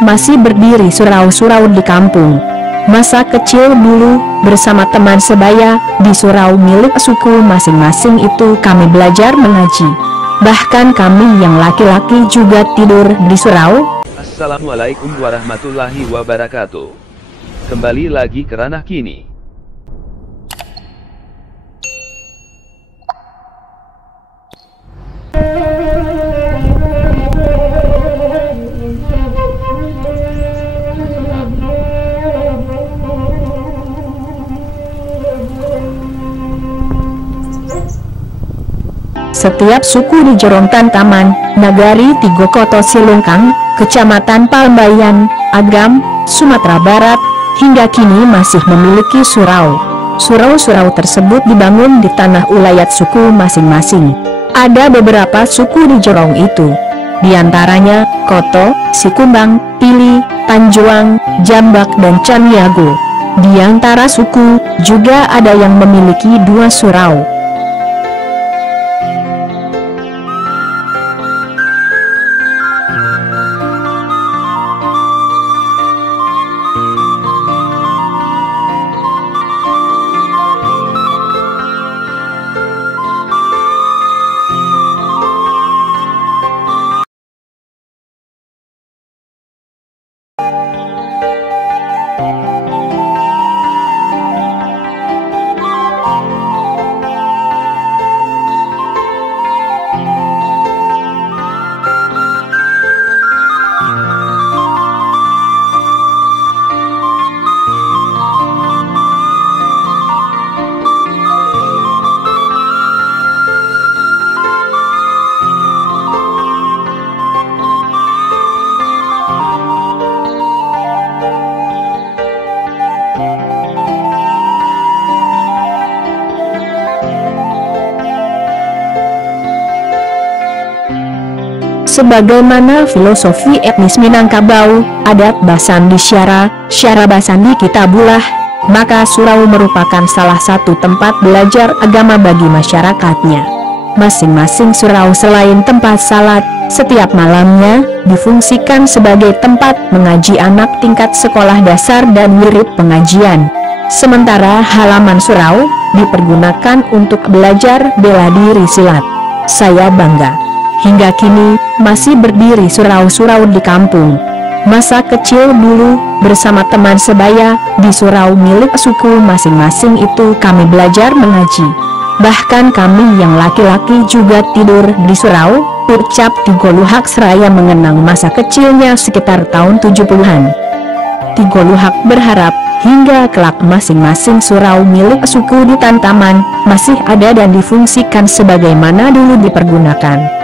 masih berdiri surau-surau di kampung. Masa kecil dulu, bersama teman sebaya, di surau milik suku masing-masing itu kami belajar mengaji. Bahkan kami yang laki-laki juga tidur di surau. Assalamualaikum warahmatullahi wabarakatuh. Kembali lagi ke ranah kini. Setiap suku di Jerontan Taman, Nagari Tigokoto Silungkang, Kecamatan Palembayan, Agam, Sumatera Barat, hingga kini masih memiliki surau. Surau-surau tersebut dibangun di tanah ulayat suku masing-masing. Ada beberapa suku di Jorong itu. Di antaranya, Koto, Sikumbang, Pili, Tanjuang, Jambak dan Caniago. Di antara suku, juga ada yang memiliki 2 surau. Sebagaimana filosofi etnis Minangkabau, adat Basandi Syara Basandi Kitabullah, maka surau merupakan salah satu tempat belajar agama bagi masyarakatnya. Masing-masing surau selain tempat salat, setiap malamnya difungsikan sebagai tempat mengaji anak tingkat sekolah dasar dan wirid pengajian. Sementara halaman surau dipergunakan untuk belajar bela diri silat. Saya bangga hingga kini masih berdiri surau-surau di kampung. Masa kecil dulu, bersama teman sebaya, di surau milik suku masing-masing itu kami belajar mengaji. Bahkan kami yang laki-laki juga tidur di surau, ucap Tigoluhak seraya mengenang masa kecilnya sekitar tahun 70-an. Tigoluhak berharap, hingga kelak masing-masing surau milik suku di Tantaman, masih ada dan difungsikan sebagaimana dulu dipergunakan.